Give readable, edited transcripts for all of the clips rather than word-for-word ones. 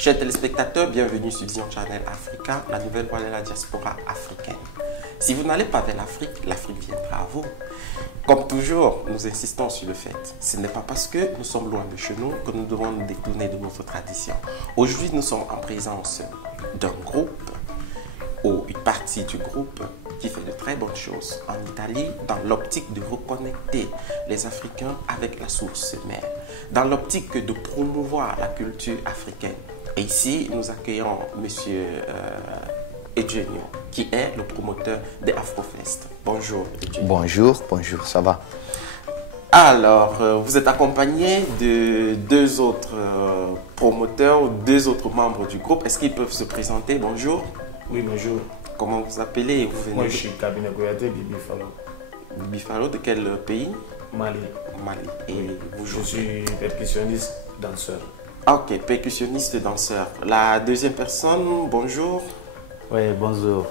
Chers téléspectateurs, bienvenue sur Vision Channel Africa, la nouvelle voie de la diaspora africaine. Si vous n'allez pas vers l'Afrique, l'Afrique viendra à vous. Comme toujours, nous insistons sur le fait, ce n'est pas parce que nous sommes loin de chez nous que nous devons nous détourner de notre tradition. Aujourd'hui, nous sommes en présence d'un groupe, ou une partie du groupe, qui fait de très bonnes choses en Italie, dans l'optique de reconnecter les Africains avec la source mère, dans l'optique de promouvoir la culture africaine. Et ici, nous accueillons M. Eugenio, qui est le promoteur des Afrofest. Bonjour, Eugenio. Bonjour, ça va? Alors, vous êtes accompagné de deux autres promoteurs, deux autres membres du groupe. Est-ce qu'ils peuvent se présenter? Bonjour. Oui, bonjour. Comment vous appelez? Vous venez Moi, je suis Cabinet Goyaté, Bibi Fallo. Bibi Fallo, de quel pays? Mali. Mali. Et vous jouez? Je suis percussionniste, danseur. Ok, percussionniste, danseur. La deuxième personne, bonjour. Oui, bonjour.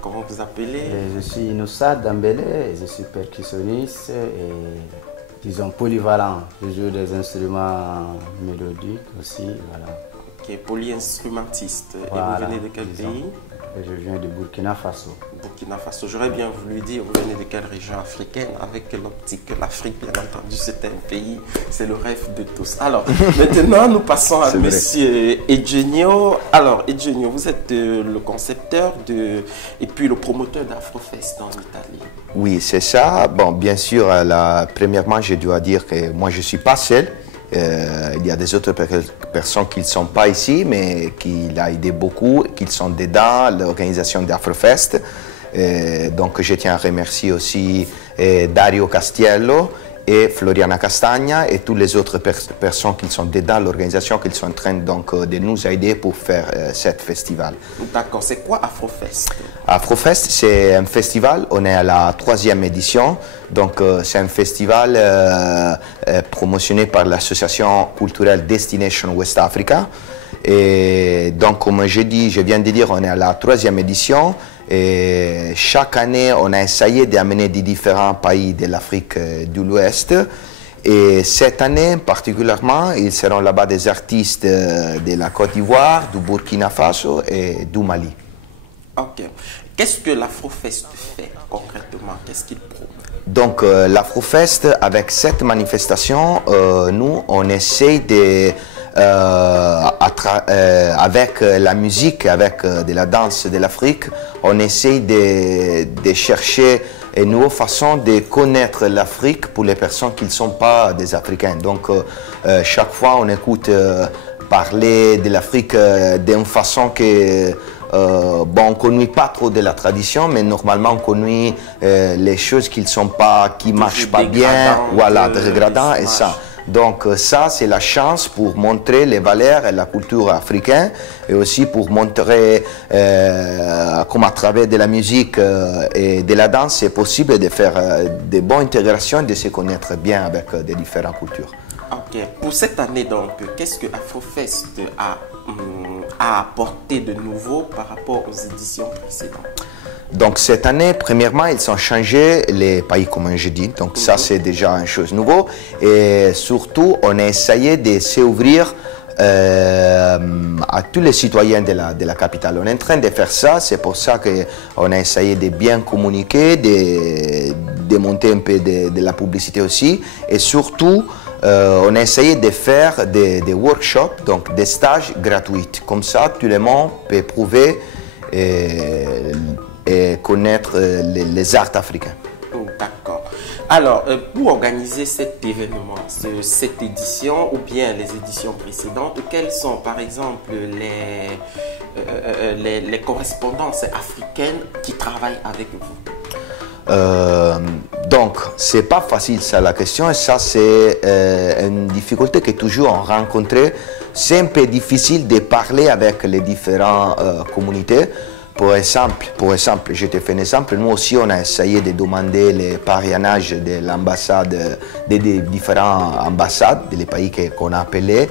Comment vous appelez? Je suis Inoussa Dambélé, je suis percussionniste et disons polyvalent. Je joue des instruments mélodiques aussi, voilà. Ok, polyinstrumentiste. Voilà, et vous venez de quel pays? Je viens de Burkina Faso. Burkina Faso. J'aurais bien voulu dire, vous venez de quelle région africaine? Avec l'optique que l'Afrique, bien entendu, c'est un pays, c'est le rêve de tous. Alors, maintenant, nous passons à Monsieur Eugenio. Alors, Eugenio, vous êtes le concepteur et puis le promoteur d'Afrofest en Italie. Oui, c'est ça. Bon, bien sûr, premièrement, je dois dire que moi, je ne suis pas seul. Il y a des autres personnes qui ne sont pas ici, mais qui l'ont aidé beaucoup, qui sont dedans l'organisation d'Afrofest. Donc, je tiens à remercier aussi Dario Castiello et Floriana Castagna et toutes les autres personnes qui sont dedans l'organisation, qui sont en train donc, de nous aider pour faire ce festival. D'accord, c'est quoi Afrofest? Afrofest, c'est un festival, on est à la 3e édition, donc c'est un festival promotionné par l'association culturelle Destination West Africa. Et donc, comme je viens de dire, on est à la 3e édition. Et chaque année, on a essayé d'amener des différents pays de l'Afrique de l'Ouest. Et cette année, particulièrement, ils seront là-bas des artistes de la Côte d'Ivoire, du Burkina Faso et du Mali. Ok. Qu'est-ce que l'Afrofest fait concrètement? Qu'est-ce qu'il promeut? Donc, l'Afrofest, avec cette manifestation, nous, on essaye de... avec la musique, avec de la danse de l'Afrique, on essaye de chercher une nouvelle façon de connaître l'Afrique pour les personnes qui ne sont pas des Africains. Donc, chaque fois, on écoute parler de l'Afrique d'une façon que... bon, on ne connaît pas trop de la tradition, mais normalement on connaît les choses qui ne marchent pas bien, voilà, dégradant et ça. Donc ça, c'est la chance pour montrer les valeurs et la culture africaine et aussi pour montrer comment à travers de la musique et de la danse, c'est possible de faire de bonnes intégrations et de se connaître bien avec des différentes cultures. Ok. Pour cette année, donc, qu'est-ce que Afrofest a apporté de nouveau par rapport aux éditions précédentes? Donc cette année, premièrement, ils ont changé les pays, comme je dis. Donc ça, c'est déjà une chose nouvelle. Et surtout, on a essayé de s'ouvrir à tous les citoyens de la capitale. On est en train de faire ça. C'est pour ça qu'on a essayé de bien communiquer, de monter un peu de la publicité aussi. Et surtout, on a essayé de faire des workshops, donc des stages gratuits. Comme ça, tout le monde peut prouver et connaître les arts africains. D'accord. Alors, pour organiser cet événement, cette édition ou bien les éditions précédentes, quelles sont par exemple les correspondances africaines qui travaillent avec vous? Donc, c'est pas facile ça la question, et ça c'est une difficulté que toujours on rencontre. C'est un peu difficile de parler avec les différentes communautés. Pour exemple, je te fais un exemple, nous aussi on a essayé de demander le parrainage de l'ambassade, des différentes ambassades des pays qu'on a appelés.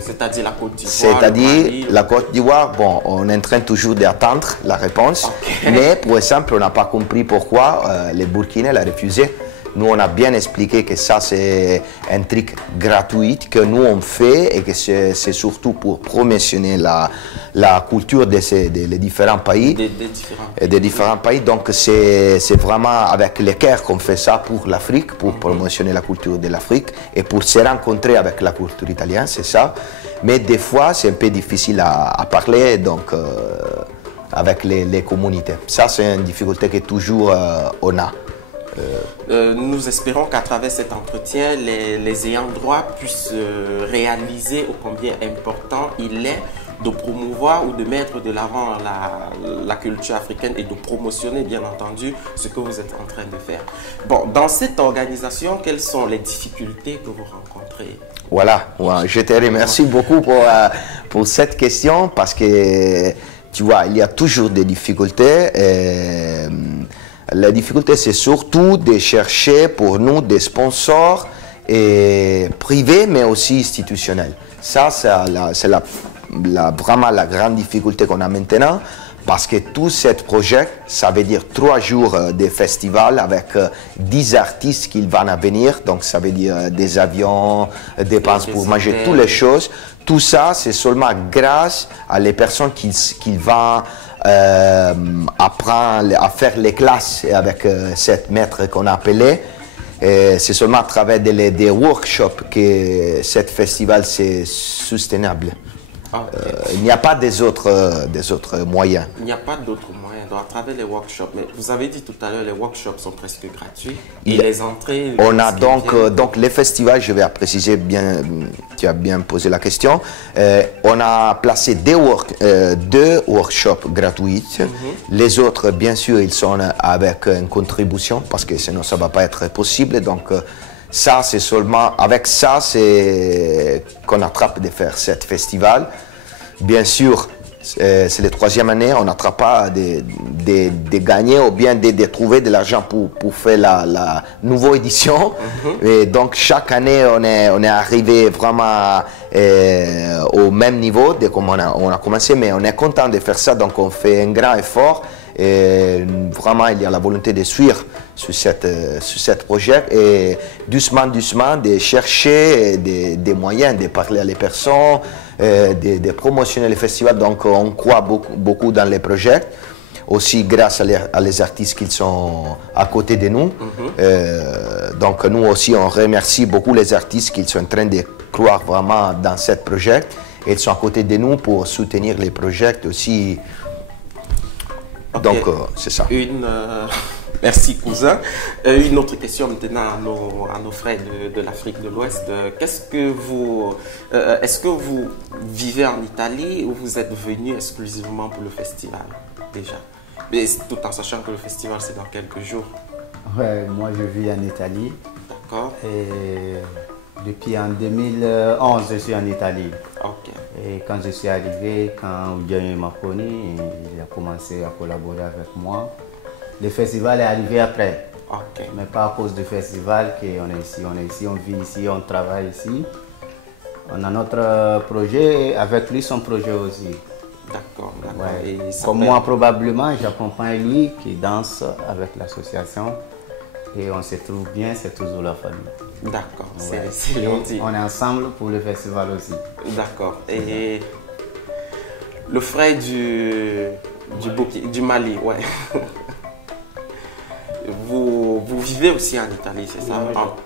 C'est-à-dire la Côte d'Ivoire. C'est-à-dire la Côte d'Ivoire, bon, on est en train toujours d'attendre la réponse, mais pour exemple, on n'a pas compris pourquoi le Burkina l'a refusé. nous on a bien expliqué que ça c'est un truc gratuit que nous on fait et que c'est surtout pour promotionner la culture des différents pays. Des différents pays. Donc c'est vraiment avec le cœur qu'on fait ça pour l'Afrique, pour promotionner la culture de l'Afrique et pour se rencontrer avec la culture italienne, c'est ça. Mais des fois c'est un peu difficile à parler donc avec les communautés. Ça c'est une difficulté que toujours on a. Nous espérons qu'à travers cet entretien, les ayants droit puissent réaliser ô combien important il est de promouvoir ou de mettre de l'avant la culture africaine et de promotionner bien entendu ce que vous êtes en train de faire. Bon, dans cette organisation, quelles sont les difficultés que vous rencontrez? Voilà, je te remercie beaucoup pour cette question parce que tu vois, il y a toujours des difficultés. La difficulté, c'est surtout de chercher pour nous des sponsors privés, mais aussi institutionnels. Ça, c'est vraiment la grande difficulté qu'on a maintenant, parce que tout ce projet, ça veut dire 3 jours de festival avec 10 artistes qui vont venir. Donc, ça veut dire des avions, des dépenses pour manger, toutes les choses. Tout ça, c'est seulement grâce à les personnes qui vont apprendre à faire les classes avec cette maître qu'on a appelé. C'est seulement à travers des workshops que ce festival c'est soutenable. Il n'y a pas des autres moyens. Il n'y a pas d'autres moyens. Donc, à travers les workshops, mais vous avez dit tout à l'heure, les workshops sont presque gratuits. Et les entrées... On a donc les festivals, je vais préciser bien, tu as bien posé la question. On a placé 2 workshops gratuits. Les autres, bien sûr, ils sont avec une contribution, parce que sinon ça ne va pas être possible. Donc, ça, c'est seulement avec ça qu'on attrape de faire ce festival. Bien sûr, c'est la 3e année, on n'attrape pas de gagner ou bien de trouver de l'argent pour faire la nouvelle édition. Et donc, chaque année, on est arrivé vraiment au même niveau de comme on a commencé, mais on est content de faire ça, donc on fait un grand effort. Et vraiment, il y a la volonté de suivre sur cette projet et doucement, de chercher des moyens de parler à les personnes, de promotionner les festivals. Donc, on croit beaucoup dans les projets, aussi grâce à les artistes qui sont à côté de nous. Donc, nous aussi, on remercie beaucoup les artistes qui sont en train de croire vraiment dans ce projet. Et ils sont à côté de nous pour soutenir les projets aussi. Okay. Donc, c'est ça. Merci, cousin. Une autre question maintenant à nos frères de l'Afrique de l'Ouest. Est-ce que vous vivez en Italie ou vous êtes venu exclusivement pour le festival déjà? Mais tout en sachant que le festival, c'est dans quelques jours. Ouais, moi, je vis en Italie. D'accord. Et depuis en 2011, je suis en Italie. Ok. Et quand je suis arrivé, quand Oudjani m'a connu, il a commencé à collaborer avec moi. Le festival est arrivé après. Okay. Mais pas à cause du festival qu'on est ici. On est ici, on vit ici, on travaille ici. On a notre projet et avec lui son projet aussi. D'accord. Ouais. Comme moi, probablement, j'accompagne lui qui danse avec l'association. Et on se trouve bien, c'est toujours la famille. D'accord, ouais. C'est gentil. On est ensemble pour le festival aussi. D'accord. Et le frère du Mali, ouais. Vous vivez aussi en Italie, c'est ça,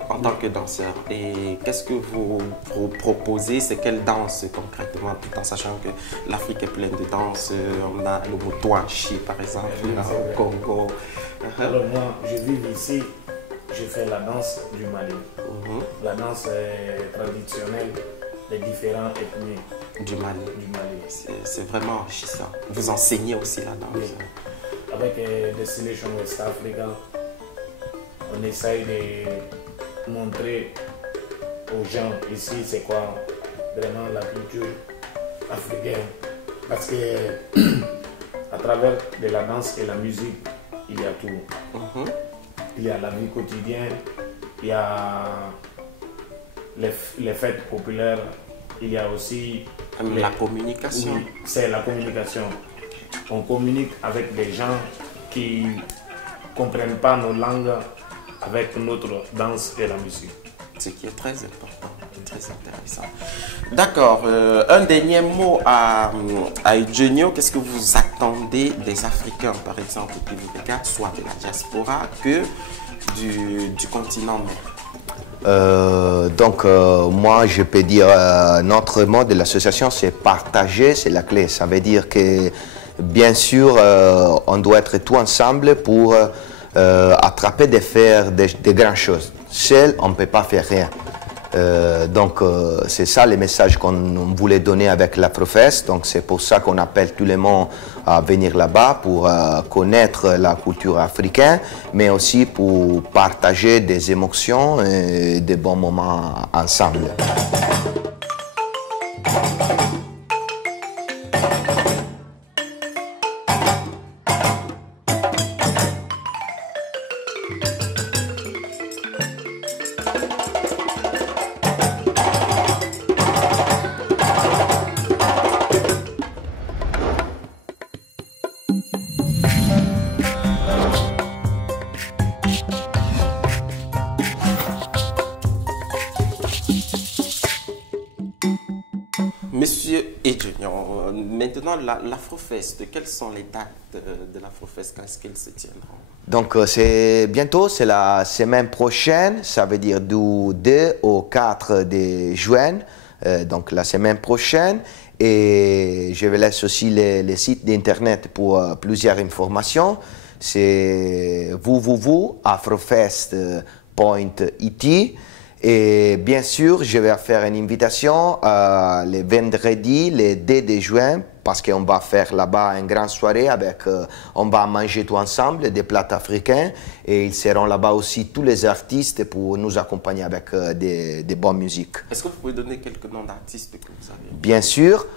en tant que danseur. Et qu'est-ce que vous proposez? C'est quelle danse concrètement, tout en sachant que l'Afrique est pleine de danses. On a le Motoachi par exemple, au Congo. Alors moi, je vis ici, je fais la danse du Mali. La danse traditionnelle des différentes ethnies du Mali. C'est vraiment enrichissant. Vous enseignez aussi la danse. Oui. Avec Destination West Africa, on essaye de montrer aux gens ici c'est quoi vraiment la culture africaine. Parce que à travers de la danse et la musique, il y a tout. Il y a la vie quotidienne, il y a les fêtes populaires, il y a aussi la communication. Oui, c'est la communication. On communique avec des gens qui ne comprennent pas nos langues avec notre danse et la musique. Ce qui est très important, très intéressant. D'accord, un dernier mot à Eugenio. Qu'est-ce que vous attendez des Africains, par exemple, qui vous regardent, soit de la diaspora que du continent même? Moi, je peux dire, notre mot de l'association, c'est partager, c'est la clé. Ça veut dire que, bien sûr, on doit être tous ensemble pour attraper de faire de grandes choses. Seul, on ne peut pas faire rien. C'est ça le message qu'on voulait donner avec l'Afrofest. Donc c'est pour ça qu'on appelle tout le monde à venir là-bas pour connaître la culture africaine, mais aussi pour partager des émotions et des bons moments ensemble. Monsieur Eugenio, maintenant l'Afrofest, quelles sont les dates de l'Afrofest, quand est-ce qu'elles se tiendront? Donc c'est bientôt, c'est la semaine prochaine, ça veut dire du 2 au 4 de juin, donc la semaine prochaine. Et je vous laisse aussi les sites d'internet pour plusieurs informations. C'est www.afrofest.it. Et bien sûr, je vais faire une invitation le vendredi, le 2 juin, parce qu'on va faire là-bas une grande soirée avec, on va manger tout ensemble des plats africains et ils seront là-bas aussi tous les artistes pour nous accompagner avec des bonnes musiques. Est-ce que vous pouvez donner quelques noms d'artistes que vous avez? Bien sûr.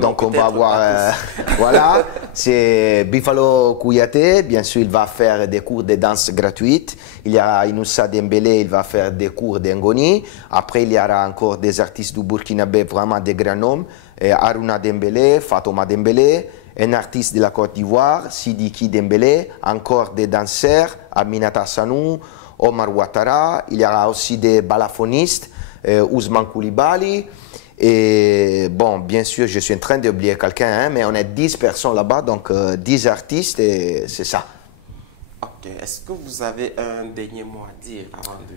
Donc on va avoir, voilà, c'est Bifalo Kouyaté, bien sûr il va faire des cours de danse gratuites. Il y a Inoussa Dembélé, il va faire des cours d'Engoni. Après il y aura encore des artistes du Burkinabé, vraiment des grands noms. Aruna Dembélé, Fatoma Dembélé, un artiste de la Côte d'Ivoire, Sidiki Dembélé, encore des danseurs, Aminata Sanou, Omar Ouattara. Il y aura aussi des balafonistes, Ousmane Koulibaly. Et bon, bien sûr, je suis en train d'oublier quelqu'un, hein, mais on est 10 personnes là-bas, donc 10 artistes et c'est ça. Ok, est-ce que vous avez un dernier mot à dire avant de...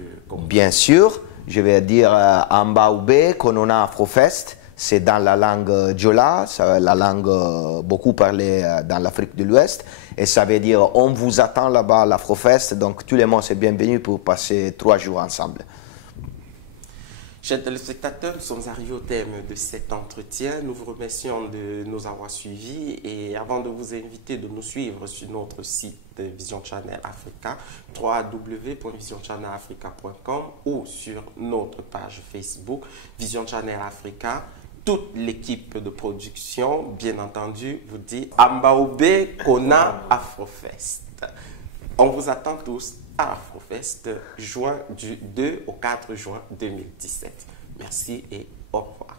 Bien sûr, je vais dire Ambaoubé, Konona Afrofest, c'est dans la langue Djola, la langue beaucoup parlée dans l'Afrique de l'Ouest, et ça veut dire on vous attend là-bas à l'Afrofest, donc tout le monde est bienvenu pour passer 3 jours ensemble. Chers téléspectateurs, nous sommes arrivés au terme de cet entretien. Nous vous remercions de nous avoir suivis et avant de vous inviter de nous suivre sur notre site Vision Channel Africa, www.visionchannelafrica.com ou sur notre page Facebook Vision Channel Africa. Toute l'équipe de production, bien entendu, vous dit Ambaoubé Kona Afrofest. On vous attend tous à Afrofest, du 2 au 4 juin 2017. Merci et au revoir.